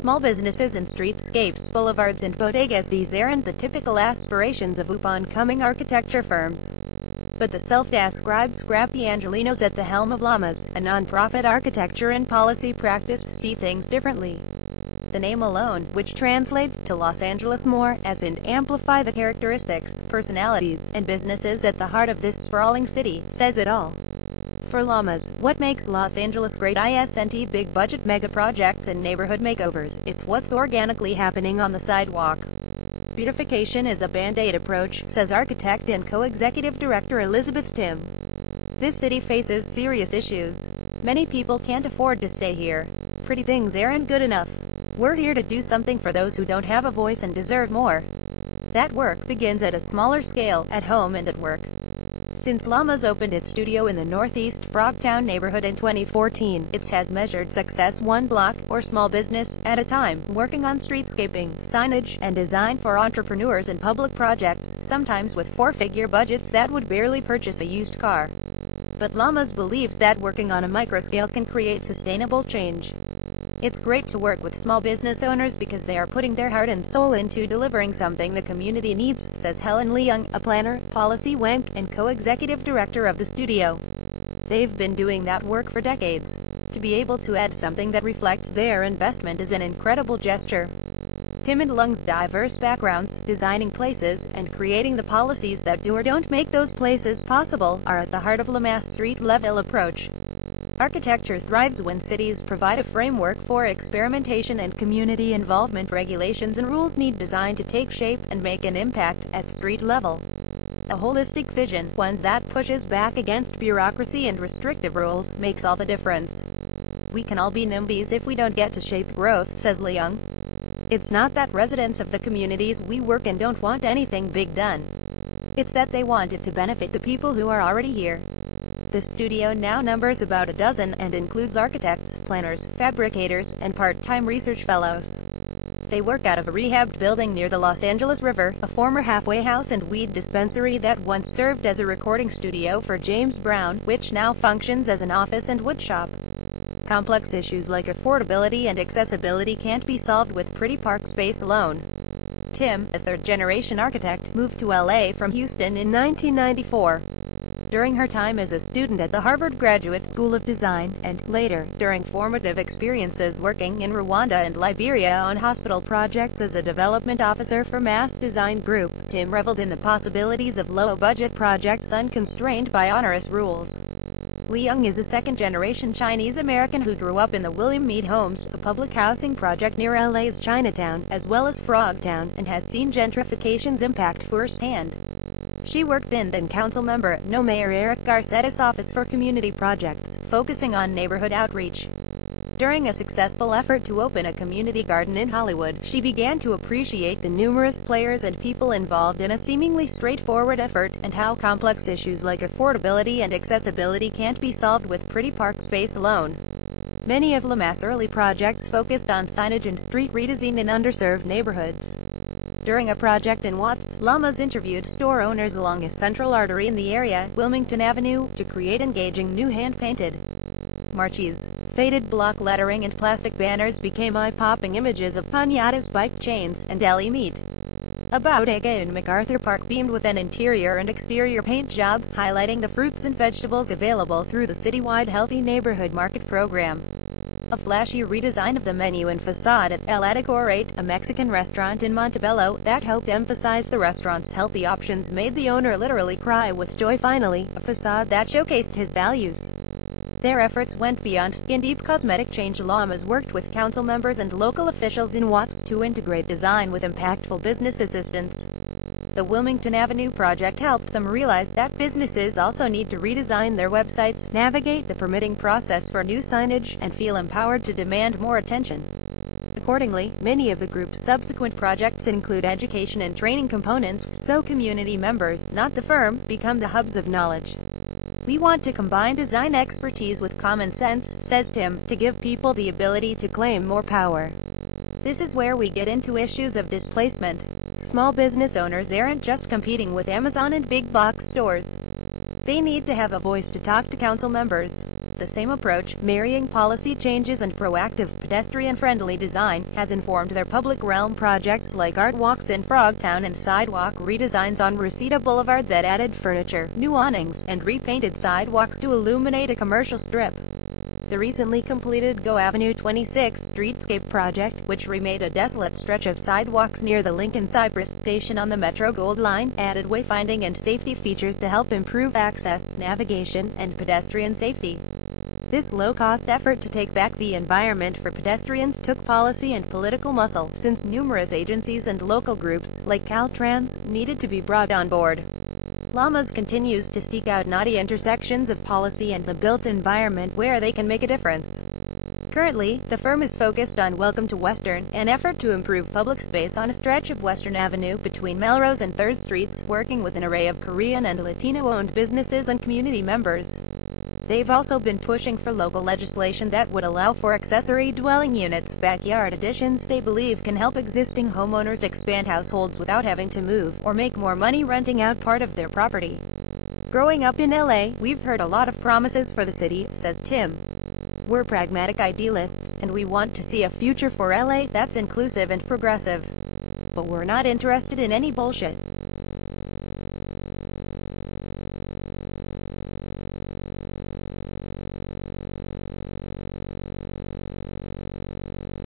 Small businesses and streetscapes, boulevards and bodegas. These aren't the typical aspirations of upandcoming architecture firms. But the self-described scrappy angelenos at the helm of Llamas, a non-profit architecture and policy practice, see things differently. The name alone, which translates to Los Angeles more, as in amplify the characteristics, personalities, and businesses at the heart of this sprawling city, says it all. For Llamas, what makes Los Angeles great isn't big budget mega projects and neighborhood makeovers, it's what's organically happening on the sidewalk. Beautification is a band-aid approach, says architect and co-executive director Elizabeth Tim. This city faces serious issues. Many people can't afford to stay here. Pretty things aren't good enough. We're here to do something for those who don't have a voice and deserve more. That work begins at a smaller scale, at home and at work. Since Llamas opened its studio in the Northeast Frogtown neighborhood in 2014, it has measured success one block, or small business, at a time, working on streetscaping, signage, and design for entrepreneurs and public projects, sometimes with four-figure budgets that would barely purchase a used car. But Llamas believes that working on a microscale can create sustainable change. It's great to work with small business owners because they are putting their heart and soul into delivering something the community needs, says Helen Leung, a planner, policy wank, and co-executive director of the studio. They've been doing that work for decades. To be able to add something that reflects their investment is an incredible gesture. Tim and Leung's diverse backgrounds, designing places, and creating the policies that do or don't make those places possible, are at the heart of Llamas' street-level approach. Architecture thrives when cities provide a framework for experimentation and community involvement. Regulations and rules need design to take shape and make an impact at street level. A holistic vision, one that pushes back against bureaucracy and restrictive rules, makes all the difference. We can all be NIMBYs if we don't get to shape growth, says Leung. It's not that residents of the communities we work in don't want anything big done. It's that they want it to benefit the people who are already here. The studio now numbers about a dozen, and includes architects, planners, fabricators, and part-time research fellows. They work out of a rehabbed building near the Los Angeles River, a former halfway house and weed dispensary that once served as a recording studio for James Brown, which now functions as an office and woodshop. Complex issues like affordability and accessibility can't be solved with pretty park space alone. Tim, a third-generation architect, moved to LA from Houston in 1994. During her time as a student at the Harvard Graduate School of Design, and, later, during formative experiences working in Rwanda and Liberia on hospital projects as a development officer for Mass Design Group, Tim reveled in the possibilities of low-budget projects unconstrained by onerous rules. Leung is a second-generation Chinese-American who grew up in the William Mead Homes, a public housing project near LA's Chinatown, as well as Frogtown, and has seen gentrification's impact firsthand. She worked in then council member, no Mayor Eric Garcetta's office for community projects, focusing on neighborhood outreach. During a successful effort to open a community garden in Hollywood, she began to appreciate the numerous players and people involved in a seemingly straightforward effort, and how complex issues like affordability and accessibility can't be solved with pretty park space alone. Many of Llamas' early projects focused on signage and street redesign in underserved neighborhoods. During a project in Watts, Llamas interviewed store owners along a central artery in the area, Wilmington Avenue, to create engaging new hand-painted marquees. Faded block lettering and plastic banners became eye-popping images of panadas, bike chains, and deli meat. A bodega in MacArthur Park beamed with an interior and exterior paint job, highlighting the fruits and vegetables available through the citywide Healthy Neighborhood Market program. A flashy redesign of the menu and facade at El Decorate, a Mexican restaurant in Montebello, that helped emphasize the restaurant's healthy options, made the owner literally cry with joy. Finally, a facade that showcased his values. Their efforts went beyond skin-deep cosmetic change. Llamas worked with council members and local officials in Watts to integrate design with impactful business assistance. The Wilmington Avenue project helped them realize that businesses also need to redesign their websites, navigate the permitting process for new signage, and feel empowered to demand more attention. Accordingly, many of the group's subsequent projects include education and training components, so community members, not the firm, become the hubs of knowledge. We want to combine design expertise with common sense, says Tim, to give people the ability to claim more power. This is where we get into issues of displacement. Small business owners aren't just competing with Amazon and big box stores. They need to have a voice to talk to council members. The same approach, marrying policy changes and proactive pedestrian-friendly design, has informed their public realm projects like art walks in Frogtown and sidewalk redesigns on Reseda Boulevard that added furniture, new awnings, and repainted sidewalks to illuminate a commercial strip. The recently completed Go Avenue 26 streetscape project, which remade a desolate stretch of sidewalks near the Lincoln Cypress station on the Metro Gold Line, added wayfinding and safety features to help improve access, navigation, and pedestrian safety. This low-cost effort to take back the environment for pedestrians took policy and political muscle, since numerous agencies and local groups, like Caltrans, needed to be brought on board. Llamas continues to seek out knotty intersections of policy and the built environment where they can make a difference. Currently, the firm is focused on Welcome to Western, an effort to improve public space on a stretch of Western Avenue between Melrose and 3rd Streets, working with an array of Korean and Latino-owned businesses and community members. They've also been pushing for local legislation that would allow for accessory dwelling units, backyard additions they believe can help existing homeowners expand households without having to move, or make more money renting out part of their property. Growing up in LA, we've heard a lot of promises for the city, says Tim. We're pragmatic idealists, and we want to see a future for LA that's inclusive and progressive. But we're not interested in any bullshit.